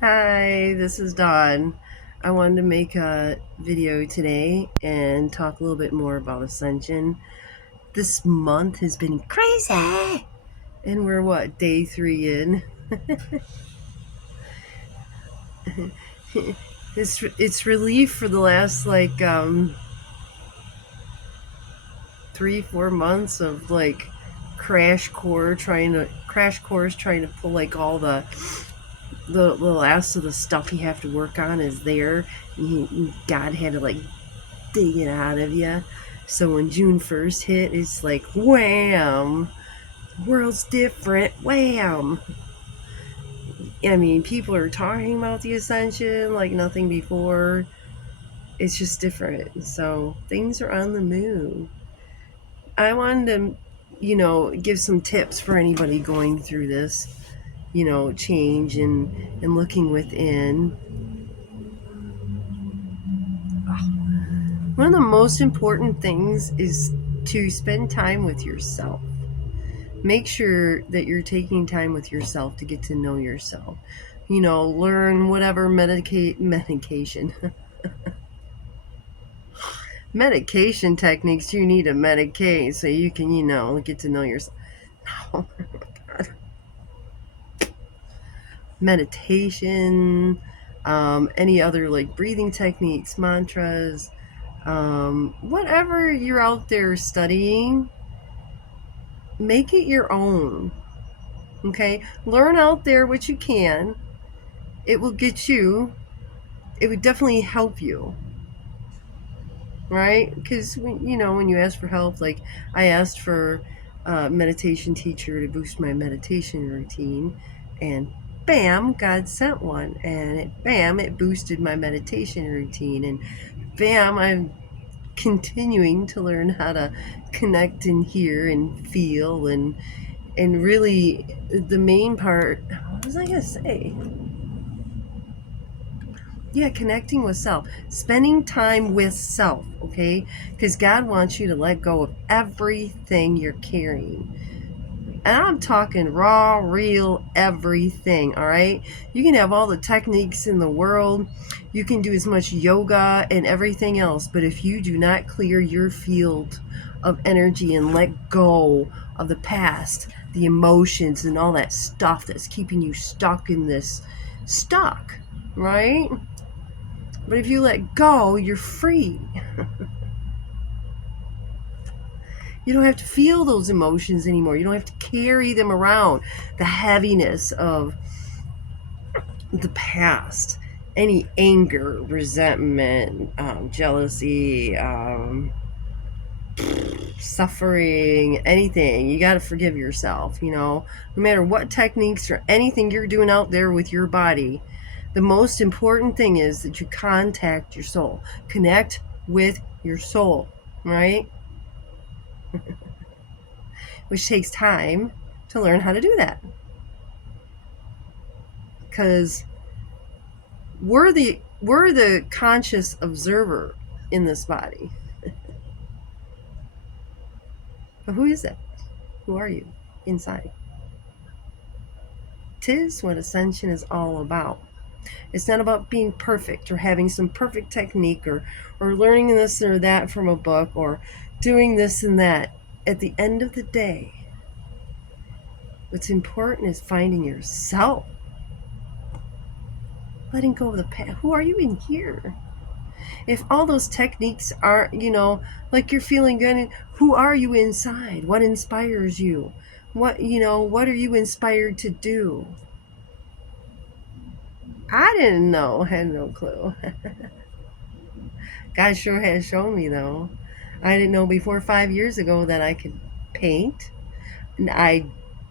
Hi, this is Dawn. I wanted to make a video today and talk a little bit more about Ascension. This month has been crazy, and we're day 3 in? It's relief for the last 3-4 months of crash course trying to pull all the last of the stuff you have to work on is there, and God had to dig it out of you. So when June 1st hit, it's like wham, world's different, wham. I mean, people are talking about the Ascension like nothing before. It's just different. So things are on the move. I wanted to, give some tips for anybody going through this, change and looking within. One of the most important things is to spend time with yourself. Make sure that you're taking time with yourself to get to know yourself. Learn whatever medication medication techniques you need to medicate so you can, get to know yourself. Oh my God. Meditation, any other breathing techniques, mantras, whatever you're out there studying, make it your own. Okay? Learn out there what you can. It will get you, it would definitely help you. Right? Because, when you ask for help, I asked for a meditation teacher to boost my meditation routine, and bam, God sent one. And it boosted my meditation routine. And bam, I'm continuing to learn how to connect and hear and feel and really the main part, what was I gonna say? Yeah, connecting with self, spending time with self, okay? Because God wants you to let go of everything you're carrying. And I'm talking raw, real, everything, all right? You can have all the techniques in the world. You can do as much yoga and everything else. But if you do not clear your field of energy and let go of the past, the emotions, and all that stuff that's keeping you stuck in this right? But if you let go, you're free. You don't have to feel those emotions anymore. You don't have to carry them around. The heaviness of the past, any anger, resentment, jealousy, suffering, anything. You got to forgive yourself, no matter what techniques or anything you're doing out there with your body. The most important thing is that you contact your soul, connect with your soul, right? Which takes time to learn how to do that, because we're the conscious observer in this body. But who is it? Who are you inside? 'Tis what Ascension is all about. It's not about being perfect or having some perfect technique or learning this or that from a book or doing this and that. At the end of the day, what's important is finding yourself. Letting go of the past. Who are you in here? If all those techniques are, like you're feeling good, who are you inside? What inspires you? What are you inspired to do? I didn't know, had no clue. God sure has shown me, though. I didn't know before 5 years ago that I could paint. And I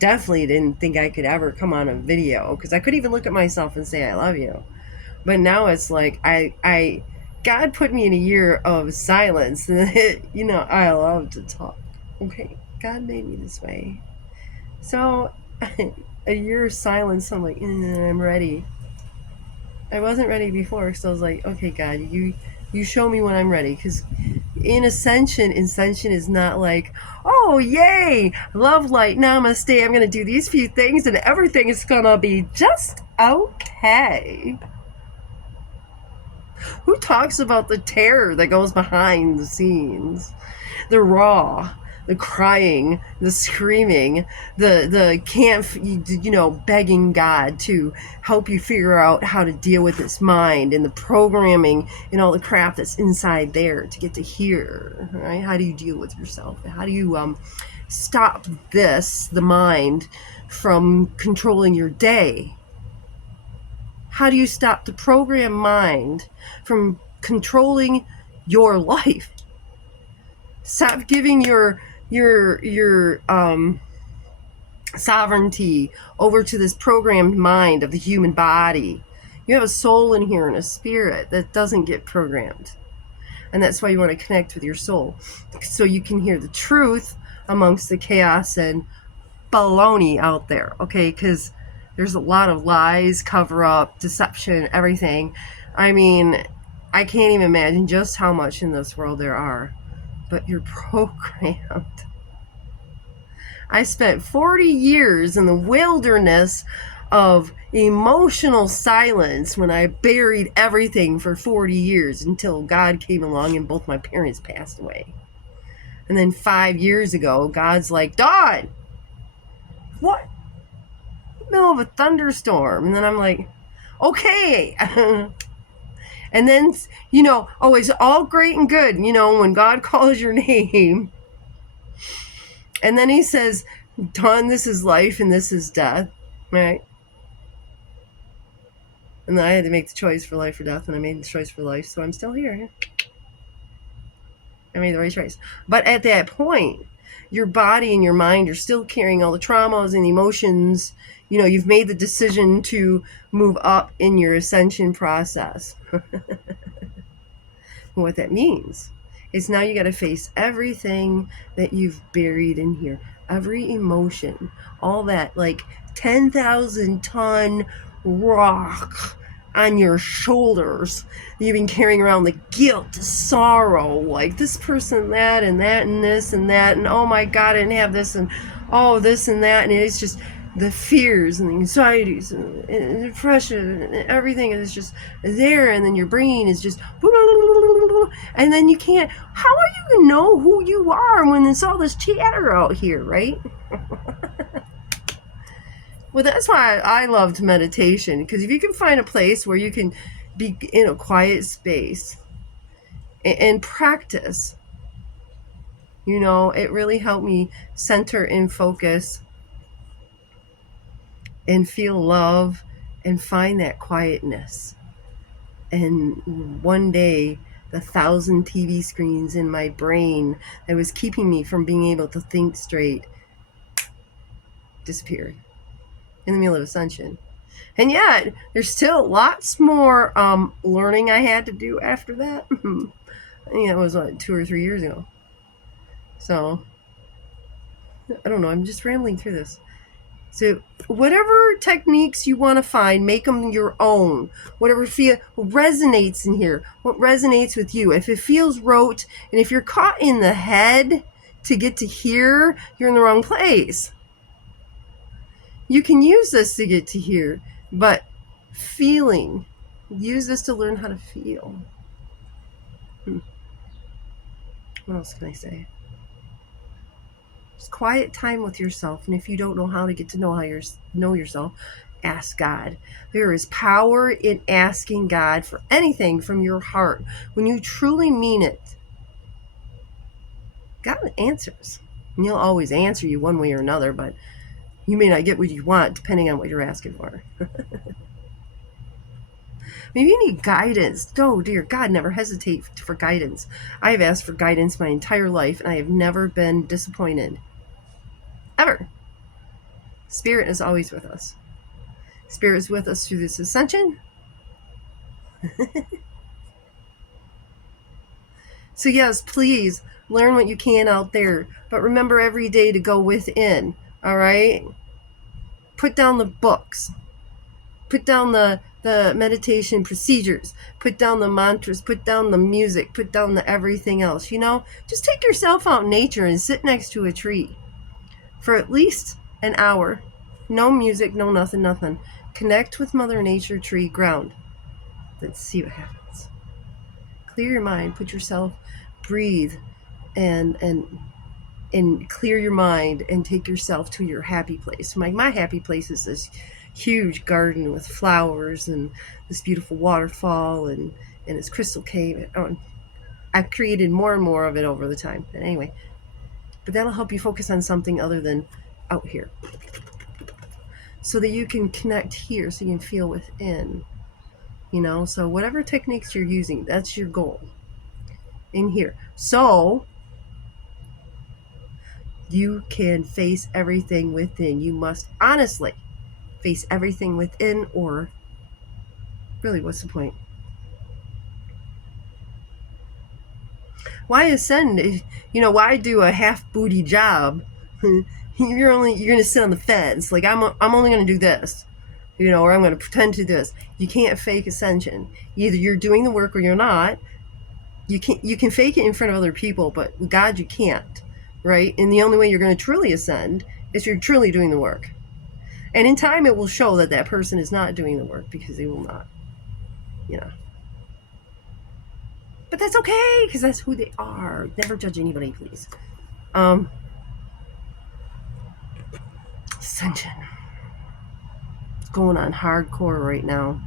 definitely didn't think I could ever come on a video, because I couldn't even look at myself and say I love you. But now it's like God put me in a year of silence. I love to talk. Okay, God made me this way. So a year of silence, I'm like, I'm ready. I wasn't ready before, so I was like, okay, God, you show me when I'm ready. Because in Ascension is not like, oh, yay, love, light, namaste, I'm going to do these few things and everything is going to be just okay. okay. Who talks about the terror that goes behind the scenes? The raw, the crying, the screaming, the can't, begging God to help you figure out how to deal with this mind and the programming and all the crap that's inside there to get to here, right? How do you deal with yourself? How do you stop the mind, from controlling your day? How do you stop the program mind from controlling your life? Stop giving your sovereignty over to this programmed mind of the human body. You have a soul in here and a spirit that doesn't get programmed. And that's why you want to connect with your soul, so you can hear the truth amongst the chaos and baloney out there, okay? Because there's a lot of lies, cover up, deception, everything. I mean, I can't even imagine just how much in this world there are. But you're programmed. I spent 40 years in the wilderness of emotional silence when I buried everything for 40 years until God came along and both my parents passed away. And then 5 years ago, God's like, Dawn, what? Middle of a thunderstorm. And then I'm like, okay. And then, it's all great and good, when God calls your name. And then he says, Dawn, this is life and this is death, right? And then I had to make the choice for life or death, and I made the choice for life, so I'm still here. I made the right choice. But at that point, your body and your mind are still carrying all the traumas and emotions. You've made the decision to move up in your ascension process. What that means is now you got to face everything that you've buried in here. Every emotion, all that, like 10,000 ton rock on your shoulders. You've been carrying around the guilt, the sorrow, like this person, that, and this, and that, and oh my God, I didn't have this, and oh, this and that, and it's just the fears and the anxieties and depression and everything is just there, and then your brain is just, and then you can't, how are you going to know who you are when there's all this chatter out here, right? Well, that's why I loved meditation, because if you can find a place where you can be in a quiet space and practice, it really helped me center and focus and feel love and find that quietness. And one day, the 1,000 TV screens in my brain that was keeping me from being able to think straight disappeared in the middle of Ascension. And yet, there's still lots more learning I had to do after that. It was 2 or 3 years ago. So, I don't know, I'm just rambling through this. So whatever techniques you want to find, make them your own. Whatever resonates in here, what resonates with you. If it feels rote, and if you're caught in the head to get to here, you're in the wrong place. You can use this to get to here, but feeling. Use this to learn how to feel. What else can I say? Just quiet time with yourself, and if you don't know how to get to know yourself, ask God. There is power in asking God for anything from your heart. When you truly mean it, God answers. And He'll always answer you one way or another, but you may not get what you want depending on what you're asking for. Maybe you need guidance. Go, dear God, never hesitate for guidance. I have asked for guidance my entire life, and I have never been disappointed. Ever. Spirit is always with us. Spirit is with us through this ascension. So yes, please learn what you can out there, but remember every day to go within. All right? Put down the books. Put down the meditation procedures. Put down the mantras. Put down the music. Put down the everything else. Just take yourself out in nature and sit next to a tree for at least an hour. No music, no nothing. Connect with Mother Nature, tree, ground. Let's see what happens. Clear your mind. Put yourself, breathe, and clear your mind and take yourself to your happy place. My happy place is this huge garden with flowers and this beautiful waterfall and this crystal cave. I've created more and more of it over the time. But anyway, but that'll help you focus on something other than out here, so that you can connect here, so you can feel within. So whatever techniques you're using, that's your goal in here. So you can face everything within. You must honestly face everything within, or really, what's the point? Why ascend? Why do a half-booty job? You're going to sit on the fence. Like, I'm only going to do this, or I'm going to pretend to do this. You can't fake ascension. Either you're doing the work or you're not. You can fake it in front of other people, but with God you can't, right? And the only way you're going to truly ascend is you're truly doing the work. And in time it will show that that person is not doing the work, because they will not, But that's okay, because that's who they are. Never judge anybody, please. Ascension. It's going on hardcore right now.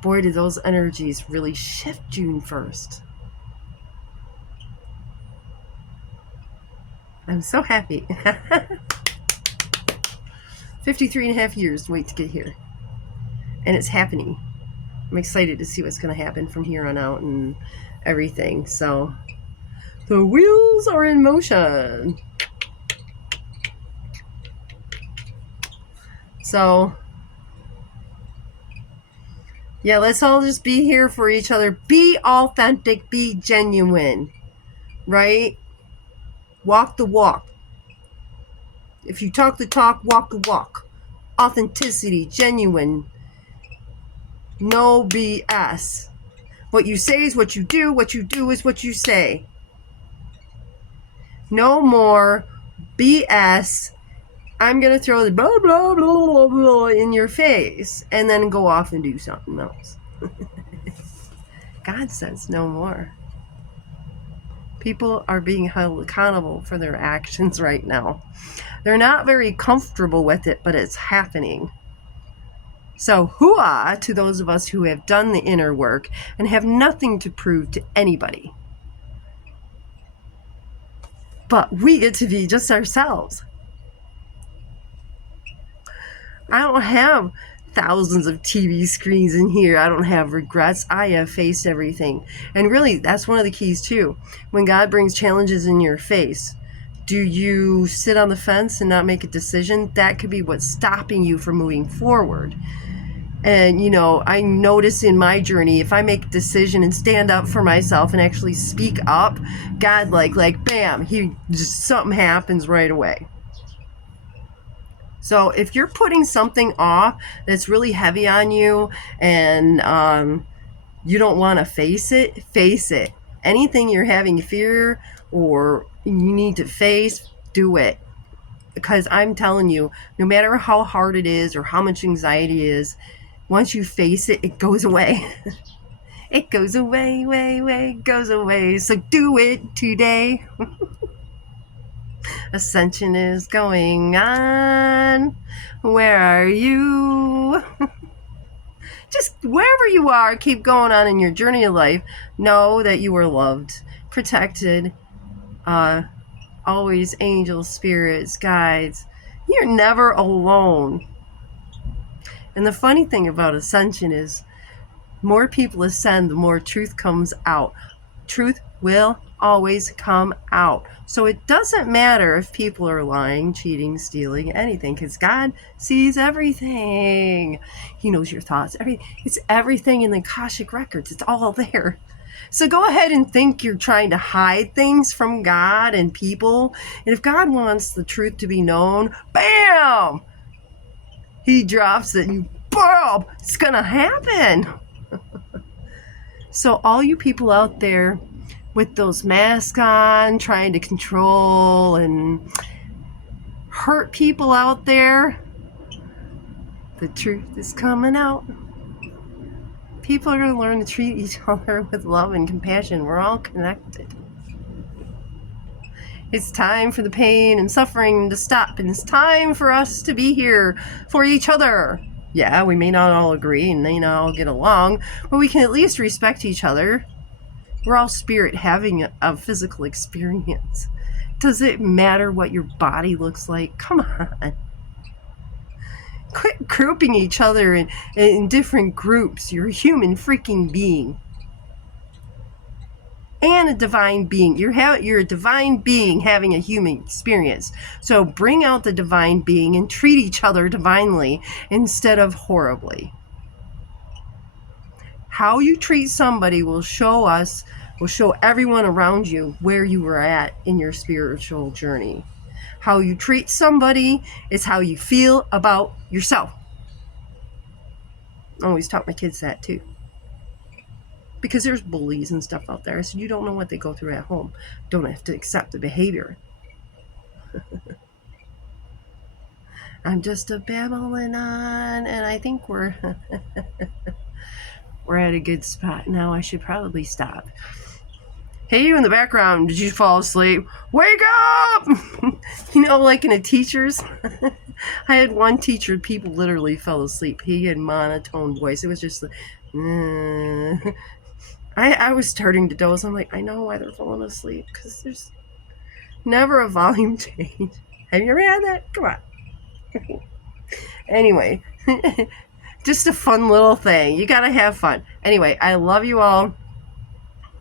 Boy, did those energies really shift June 1st. I'm so happy. 53 and a half years to wait to get here. And it's happening. I'm excited to see what's going to happen from here on out and everything. So the wheels are in motion. So yeah, let's all just be here for each other. Be authentic, be genuine, right? Walk the walk. If you talk the talk, walk the walk. Authenticity, genuine. No BS. What you say is what you do. What you do is what you say. No more BS. I'm going to throw the blah, blah, blah, blah, blah in your face and then go off and do something else. God says no more. People are being held accountable for their actions right now. They're not very comfortable with it, but it's happening. So hoo-ah to those of us who have done the inner work and have nothing to prove to anybody. But we get to be just ourselves. I don't have thousands of TV screens in here. I don't have regrets. I have faced everything. And really, that's one of the keys too. When God brings challenges in your face, do you sit on the fence and not make a decision? That could be what's stopping you from moving forward. And, I notice in my journey, if I make a decision and stand up for myself and actually speak up, God, like bam, something happens right away. So if you're putting something off that's really heavy on you and you don't want to face it, face it. Anything you're having fear or you need to face, do it. Because I'm telling you, no matter how hard it is or how much anxiety is, once you face it, it goes away. It goes away, goes away. So do it today. Ascension is going on. Where are you? Just wherever you are, keep going on in your journey of life. Know that you are loved, protected. Always angels, spirits, guides. You're never alone. And the funny thing about Ascension is more people ascend, the more truth comes out. Truth will always come out. So it doesn't matter if people are lying, cheating, stealing, anything, because God sees everything. He knows your thoughts. It's everything in the Akashic records. It's all there. So go ahead and think you're trying to hide things from God and people. And if God wants the truth to be known, bam! He drops it and boom! It's going to happen. So all you people out there with those masks on, trying to control and hurt people out there, The truth is coming out. People are going to learn to treat each other with love and compassion. We're all connected. It's time for the pain and suffering to stop, and it's time for us to be here for each other. Yeah, we may not all agree and may not all get along, but we can at least respect each other. We're all spirit having a physical experience. Does it matter what your body looks like? Come on. Quit grouping each other in different groups. You're a human freaking being. And a divine being. You're a divine being having a human experience. So bring out the divine being and treat each other divinely instead of horribly. How you treat somebody will show everyone around you where you were at in your spiritual journey. How you treat somebody is how you feel about yourself. I always taught my kids that too. Because there's bullies and stuff out there, so you don't know what they go through at home. Don't have to accept the behavior. I'm just a babbling on, and I think we're at a good spot now. I should probably stop. Hey, you in the background, did you fall asleep? Wake up! Like in a teacher's. I had one teacher, people literally fell asleep. He had monotone voice. It was just I was starting to doze. I'm like, I know why they're falling asleep, because there's never a volume change. Have you ever had that? Come on. Anyway, just a fun little thing. You gotta have fun. Anyway, I love you all.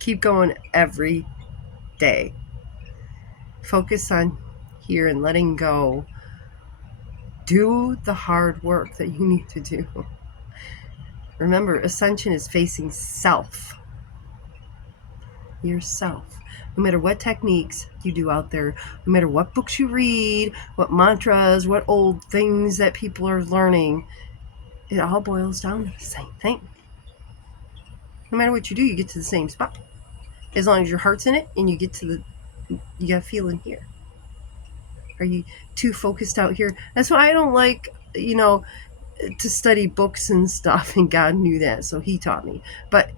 Keep going every day. Focus on here and letting go. Do the hard work that you need to do. Remember, Ascension is facing self. Yourself. No matter what techniques you do out there, no matter what books you read, what mantras, what old things that people are learning, it all boils down to the same thing. No matter what you do, you get to the same spot. As long as your heart's in it and you got a feeling here. Are you too focused out here? That's why I don't like, to study books and stuff, and God knew that, so he taught me. But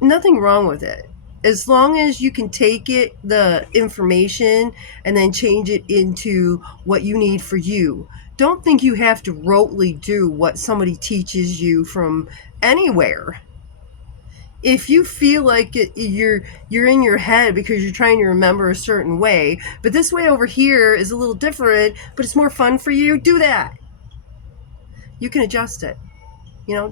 nothing wrong with it. As long as you can take it, the information, and then change it into what you need for you. Don't think you have to rotely do what somebody teaches you from anywhere. If you feel like you're in your head because you're trying to remember a certain way, but this way over here is a little different, but it's more fun for you, do that. You can adjust it.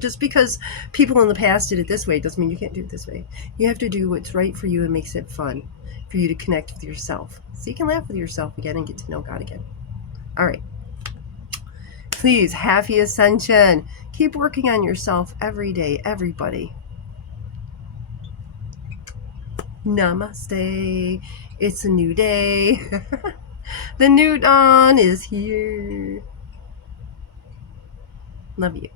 Just because people in the past did it this way doesn't mean you can't do it this way. You have to do what's right for you and makes it fun for you to connect with yourself. So you can laugh with yourself again and get to know God again. All right. Please, happy Ascension. Keep working on yourself every day, everybody. Namaste. It's a new day. The new dawn is here. Love you.